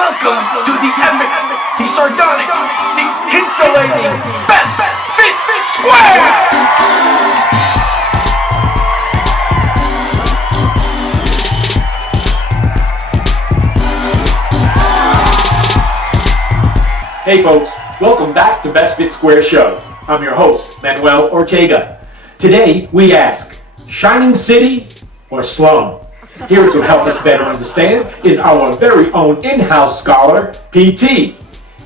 Welcome to the epic, the sardonic, the titillating Best Fit Square! Hey folks, welcome back to Best Fit Square Show. I'm your host, Manuel Ortega. Today we ask, shining city or slum? Here to help us better understand is our very own in-house scholar, PT.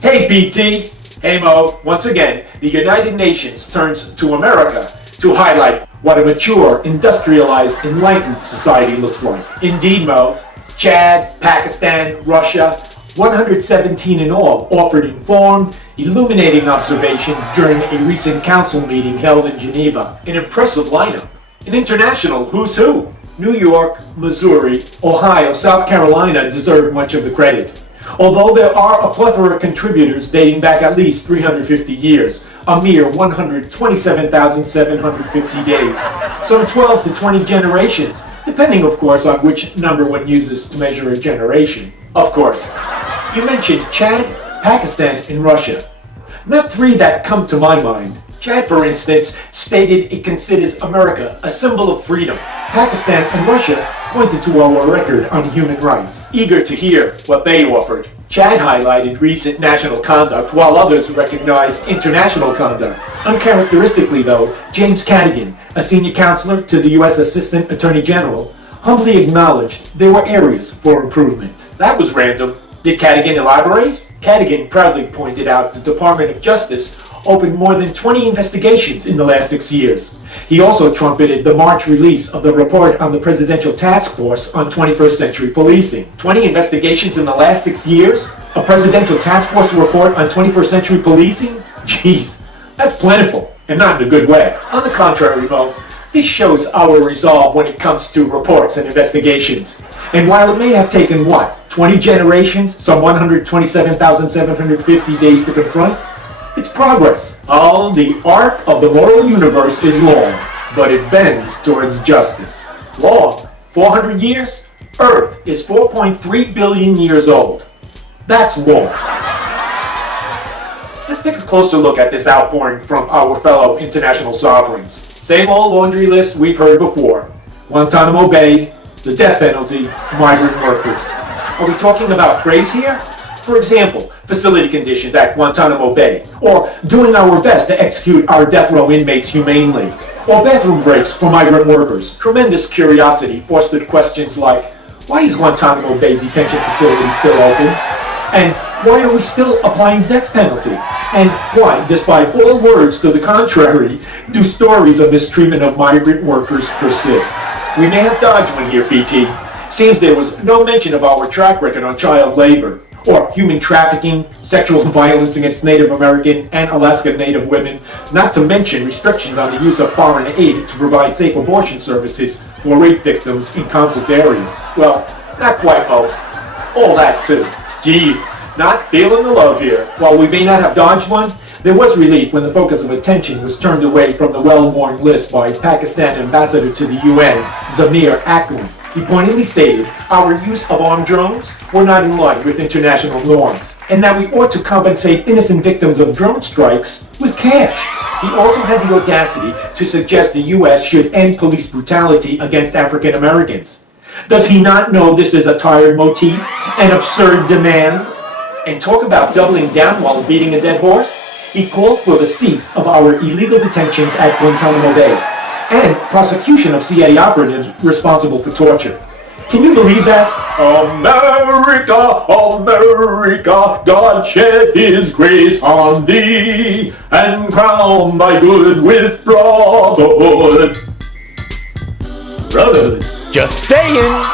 Hey PT! Hey Mo, once again, the United Nations turns to America to highlight what a mature, industrialized, enlightened society looks like. Indeed Mo, Chad, Pakistan, Russia, 117 in all offered informed, illuminating observations during a recent council meeting held in Geneva. An impressive lineup. An international who's who. New York, Missouri, Ohio, South Carolina deserve much of the credit. Although there are a plethora of contributors dating back at least 350 years, a mere 127,750 days, some 12 to 20 generations, depending of course on which number one uses to measure a generation. Of course, you mentioned Chad, Pakistan, and Russia. Not three that come to my mind. Chad, for instance, stated it considers America a symbol of freedom. Pakistan and Russia pointed to our record on human rights, eager to hear what they offered. Chad highlighted recent national conduct, while others recognized international conduct. Uncharacteristically, though, James Cadigan, a senior counselor to the U.S. Assistant Attorney General, humbly acknowledged there were areas for improvement. That was random. Did Cadigan elaborate? Cadigan proudly pointed out the Department of Justice opened more than 20 investigations in the last 6 years. He also trumpeted the March release of the report on the Presidential Task Force on 21st Century Policing. 20 investigations in the last 6 years? A Presidential Task Force report on 21st Century Policing? Jeez, that's plentiful, and not in a good way. On the contrary, Mo, this shows our resolve when it comes to reports and investigations. And while it may have taken, 20 generations, some 127,750 days to confront, it's progress. Oh, the arc of the moral universe is long, but it bends towards justice. Long? 400 years? Earth is 4.3 billion years old. That's long. Let's take a closer look at this outpouring from our fellow international sovereigns. Same old laundry list we've heard before. Guantanamo Bay, the death penalty, migrant workers. Are we talking about praise here? For example, facility conditions at Guantanamo Bay, or doing our best to execute our death row inmates humanely, or bathroom breaks for migrant workers. Tremendous curiosity fostered questions like, why is Guantanamo Bay detention facility still open? And why are we still applying death penalty? And why, despite all words to the contrary, do stories of mistreatment of migrant workers persist? We may have dodged one here, PT. Seems there was no mention of our track record on child labor, or human trafficking, sexual violence against Native American and Alaska Native women, not to mention restrictions on the use of foreign aid to provide safe abortion services for rape victims in conflict areas. Well, not quite, Mo. All that too. Geez, not feeling the love here. While we may not have dodged one, there was relief when the focus of attention was turned away from the well-worn list by Pakistan Ambassador to the UN, Zamir Akram. He pointedly stated our use of armed drones were not in line with international norms, and that we ought to compensate innocent victims of drone strikes with cash. He also had the audacity to suggest the U.S. should end police brutality against African Americans. Does he not know this is a tired motif, an absurd demand? And talk about doubling down while beating a dead horse? He called for the cease of our illegal detentions at Guantanamo Bay, and prosecution of CIA operatives responsible for torture. Can you believe that? America, America, God shed His grace on thee, and crown thy good with brotherhood. Brotherhood? Just saying.